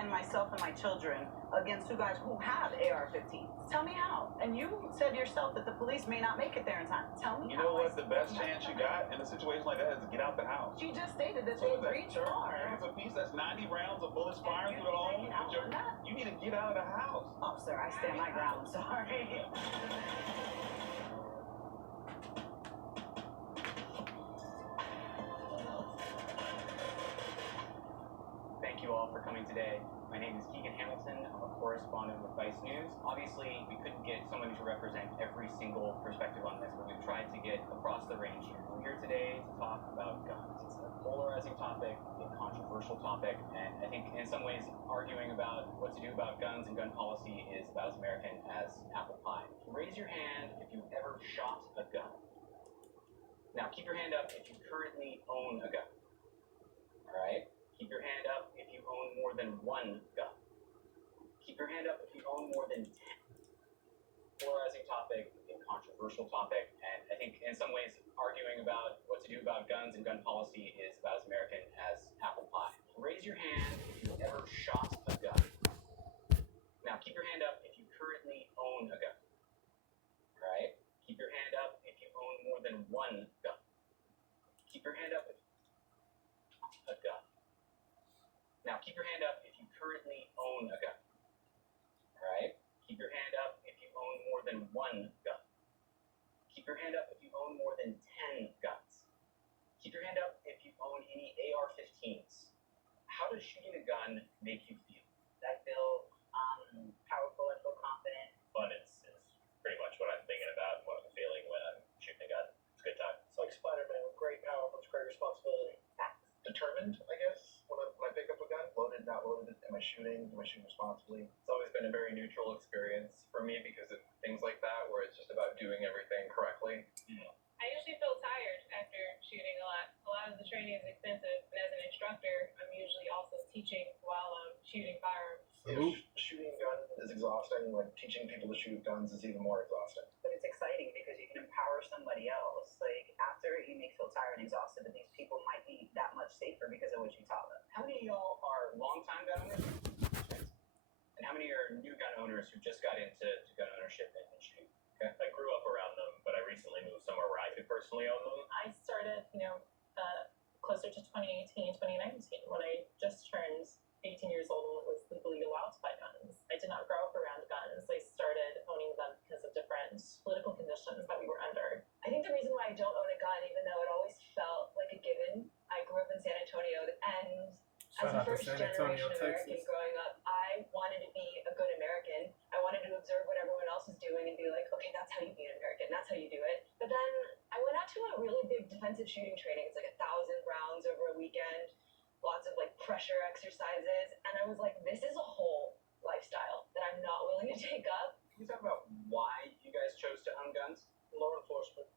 defend myself and my children against two guys who have AR-15s. Tell me how. And you said yourself that the police may not make it there in time. Tell me how. You know what? The best chance you got in a situation like that is to get out the house. She just stated that they breached far. It's a piece that's 90 rounds of bullets firing through the home. You need to get out of the house. Oh, sir, I stand my ground. Sorry. Thank you all for coming today. My name is Keegan Hamilton. I'm a correspondent with Vice News. Obviously, we couldn't get someone to represent every single perspective on this, but we've tried to get across the range here. We're here today to talk about guns. It's a polarizing topic, a controversial topic, and I think in some ways arguing about what to do about guns and gun policy is about as American as apple pie. Raise your hand if you've ever shot a gun. Now, keep your hand up if you currently own a gun. All right? Keep your hand up if you own more than one gun. Keep your hand up if you own more than 10. Polarizing topic, a controversial topic, and I think in some ways arguing about what to do about guns and gun policy is about as American as apple pie. Raise your hand if you've ever shot a gun. Now, keep your hand up if you currently own a gun. All right? Keep your hand up if you own more than one gun. Keep your hand up if a gun. Now, keep your hand up if you currently own a gun. All right? Keep your hand up if you own more than one gun. Keep your hand up if you own more than 10 guns. Keep your hand up if you own any AR-15s. How does shooting a gun make you feel? I feel powerful, I feel confident. Fun is pretty much what I'm thinking about, what I'm feeling when I'm shooting a gun. It's a good time. It's like Spider-Man with great power comes great responsibility. Determined, I guess, when I pick up a gun. Loaded, not loaded. Am I shooting? Am I shooting responsibly? It's always been a very neutral experience for me because of things like that where it's just about doing everything correctly. I usually feel tired after shooting a lot. A lot of the training is expensive, and as an instructor, I'm usually also teaching while I'm shooting firearms. Shooting a gun is exhausting. Like teaching people to shoot guns is even more exhausting. But it's exciting because you can empower somebody else. Like, after you may feel tired and exhausted, but these people might be that much safer because of what you taught them. How many of y'all are longtime gun owners? And how many are new gun owners who just got into gun ownership and shooting? Okay. I grew up around them, but I recently moved somewhere where I could personally own them. I started, closer to 2018, 2019, when I just turned 18 years old and was legally allowed to buy guns. I did not grow up around guns. I started owning them because of different political conditions that we were under. I think the reason why I don't own a gun, even though it always felt like a given, I grew up in San Antonio, and as a first generation American growing up, I wanted to be a good American. I wanted to observe what everyone else was doing and be like, okay, that's how you be an American. That's how you do it. But then I went out to a really big defensive shooting training. It's like 1,000 rounds over a weekend, lots of like pressure exercises. And I was like, this is a whole lifestyle that I'm not willing to take up. Can you talk about why you guys chose to own guns? Law enforcement.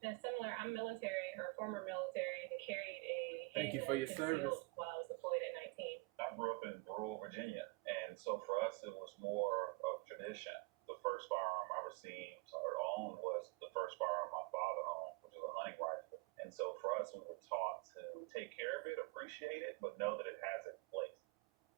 And similar, I'm military or former military and carried a Thank you for your service. while I was deployed at 19. I grew up in rural Virginia, and so for us it was more of tradition. The first firearm I received or owned was the first firearm my father owned, which was a hunting rifle. And so for us, we were taught to take care of it, appreciate it, but know that it has its place.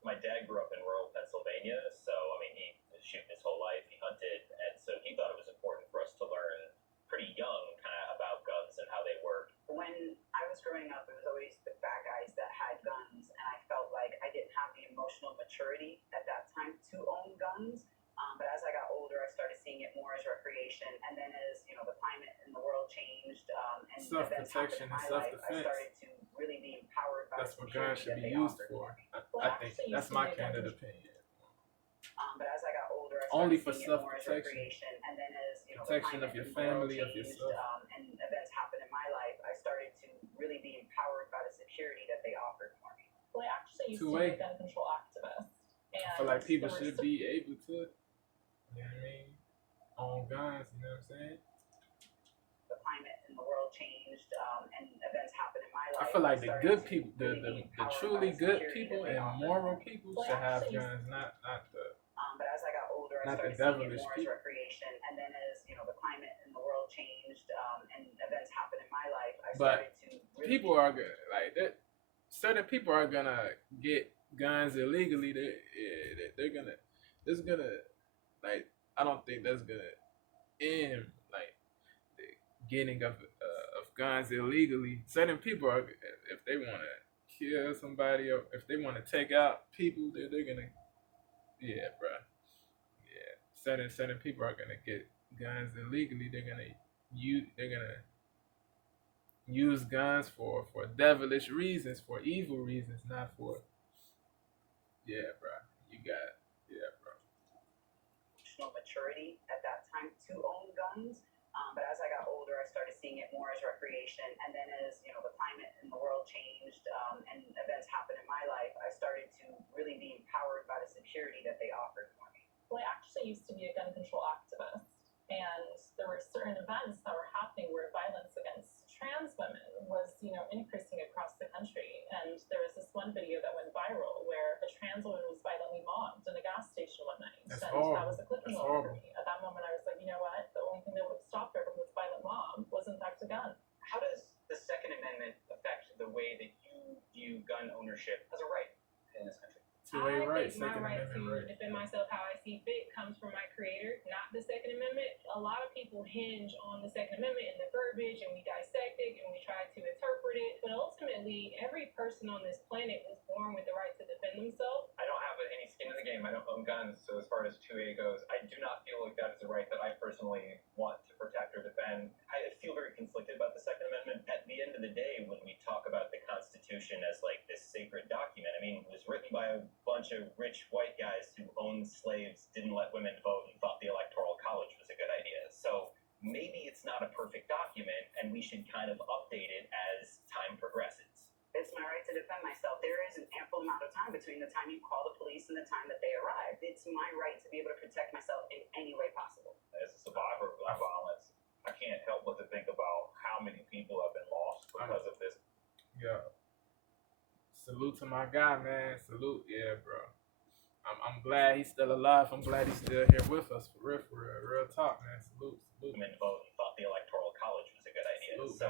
My dad grew up in rural Pennsylvania, so he was shooting his whole life. He hunted, and so he thought it was important for us to learn pretty young kind of about guns and how they work. When I was growing up, it was always the bad guys that had guns, and I felt like I didn't have the emotional maturity at that time to own guns. But as I got older, I started seeing it more as recreation, and then as the climate in the world changed and events happened in my life, I started to really be empowered by that's what guns should be used for. I think that's my candid opinion. But as I got older, I started only for seeing it more as self-protection. recreation, and then as Protection of your family, of changed, yourself. and events happened in my life, I started to really be empowered by the security that they offered for me. Well, I actually used to be a gun control activist. And I feel like people should be able to, own guns, you know what I'm saying? The climate in the world changed, and events happened in my life. I feel like the good people, the truly good people and moral people should have guns, not the but as I got older, I not the started seeing it devilish more people. as recreation, and then as the climate in the world changed, and events happened in my life, I But started to really people are good, like that. Certain people are gonna get guns illegally, they're gonna, it's gonna, like, I don't think that's gonna end, like, the getting of guns illegally. Certain people are, if they want to kill somebody or if they want to take out people, they're gonna, yeah, bro, yeah. Certain people are gonna get guns illegally. They're gonna use guns for devilish reasons, for evil reasons, not for, yeah, bro. You got, yeah, bro. Emotional maturity at that time to own guns. But as I got older, I started seeing it more as recreation. And then as the climate in the world changed and events happened in my life, I started to really be empowered by the security that they offered for me. Well, I actually used to be a gun control activist, and there were certain events that were happening where violence against trans women was, increasing across the country. And there was this one video that went viral where a trans woman was violently mobbed in a gas station one night. That's and horrible. that was a clicking That's moment for horrible. me. At that moment, I was like, you know what? The only thing that would have stopped her from this violent mob was, in fact, a gun. How does the Second Amendment affect the way that you view gun ownership as a right in this country? Two-way I right, think my Second right Amendment to right. defend myself how I see fit comes from my creator, not the Second Amendment. A lot of people hinge on the Second Amendment and the verbiage, and we dissect it and we try to interpret it. But ultimately, every person on this planet was born with the right to defend themselves. I don't have any skin in the game. I don't own guns. So as far as 2A goes, I do not feel like that is a right that I personally want to protect or defend. I feel very conflicted about the Second Amendment. At the end of the day, when we talk about the Constitution as like this sacred document, I mean, it was written by a bunch of rich white guys who owned slaves, didn't let women vote, and thought the Electoral College was a good idea. So maybe it's not a perfect document, and we should kind of update it as time progresses. It's my right to defend myself. There is an ample amount of time between the time you call the police and the time that they arrive. It's my right to be able to protect myself in any way possible. As a survivor of gun violence, I can't help but to think about how many people have been lost because of this. Yeah. Salute to my guy, man. Salute, yeah, bro. I'm glad he's still alive. I'm glad he's still here with us, for real talk, man. Salute. Women vote and thought the Electoral College was a good idea. Salute, so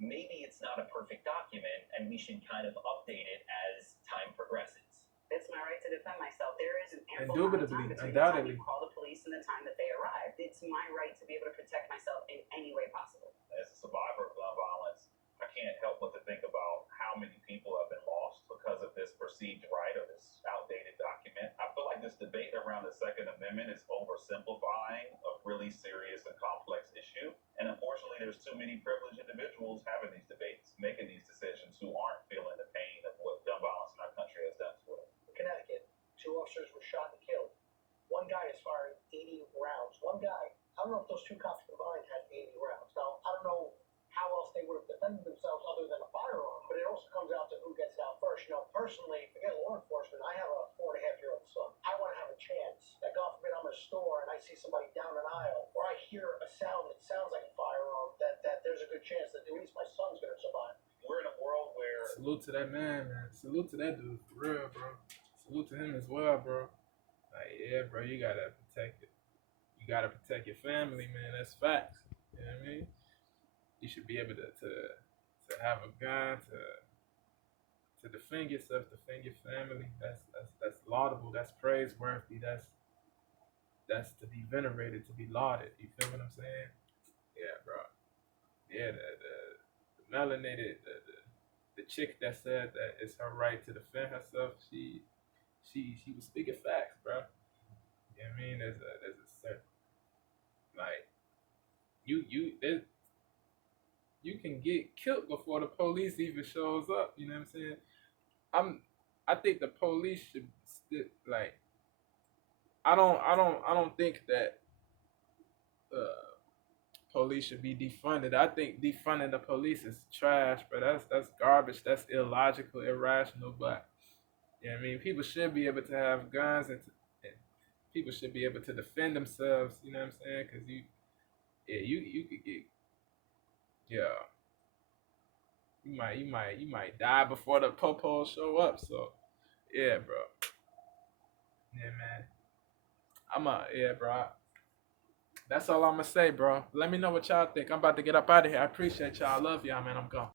man. maybe it's not a perfect document, and we should kind of update it as time progresses. It's my right to defend myself. There is an ample amount of Indubitably, time between undoubtedly. the time you call the police and the time that they arrive. It's my right to be able to protect myself in any way possible. As a survivor of gun violence, I can't help but to think about how many people have been lost because of this perceived right or this outdated document. I feel like this debate around the Second Amendment is oversimplifying a really serious and complex issue. And unfortunately, there's too many privileged individuals having these debates, making these decisions who aren't feeling the pain of what gun violence in our country has done to us. In Connecticut, 2 officers were shot and killed. One guy is firing 80 rounds. One guy, I don't know if those 2 cops combined had 80 rounds. Now, I don't know how else they would have defended themselves other than a firearm, but it also comes out to who gets it out first. Personally, forget law enforcement, I have a 4.5-year-old son. I want to have a chance that, God forbid, I'm in a store and I see somebody down an aisle, or I hear a sound that sounds like a firearm, that there's a good chance that at least my son's going to survive. We're in a world where... Salute to that man. Salute to that dude, for real, bro. Salute to him as well, bro. Like, yeah, bro, you gotta protect it. You gotta protect your family, man. That's facts. You know what I mean? You should be able to have a gun to defend yourself, defend your family. That's laudable. That's praiseworthy. That's to be venerated, to be lauded. You feel what I'm saying? Yeah, bro. Yeah, the melanated, the chick that said that it's her right to defend herself. She was speaking facts, bro. You know what I mean? There's a certain, like, you can get killed before the police even shows up. You know what I'm saying? I think the police should like. I don't think that police should be defunded. I think defunding the police is trash, but that's garbage. That's illogical, irrational. But you know what I mean? People should be able to have guns and people should be able to defend themselves. You know what I'm saying? Because you could get, yeah, you might die before the popos show up. So yeah, bro. Yeah, man. Yeah, bro. That's all I'm gonna say, bro. Let me know what y'all think. I'm about to get up out of here. I appreciate y'all. I love y'all, man. I'm gone.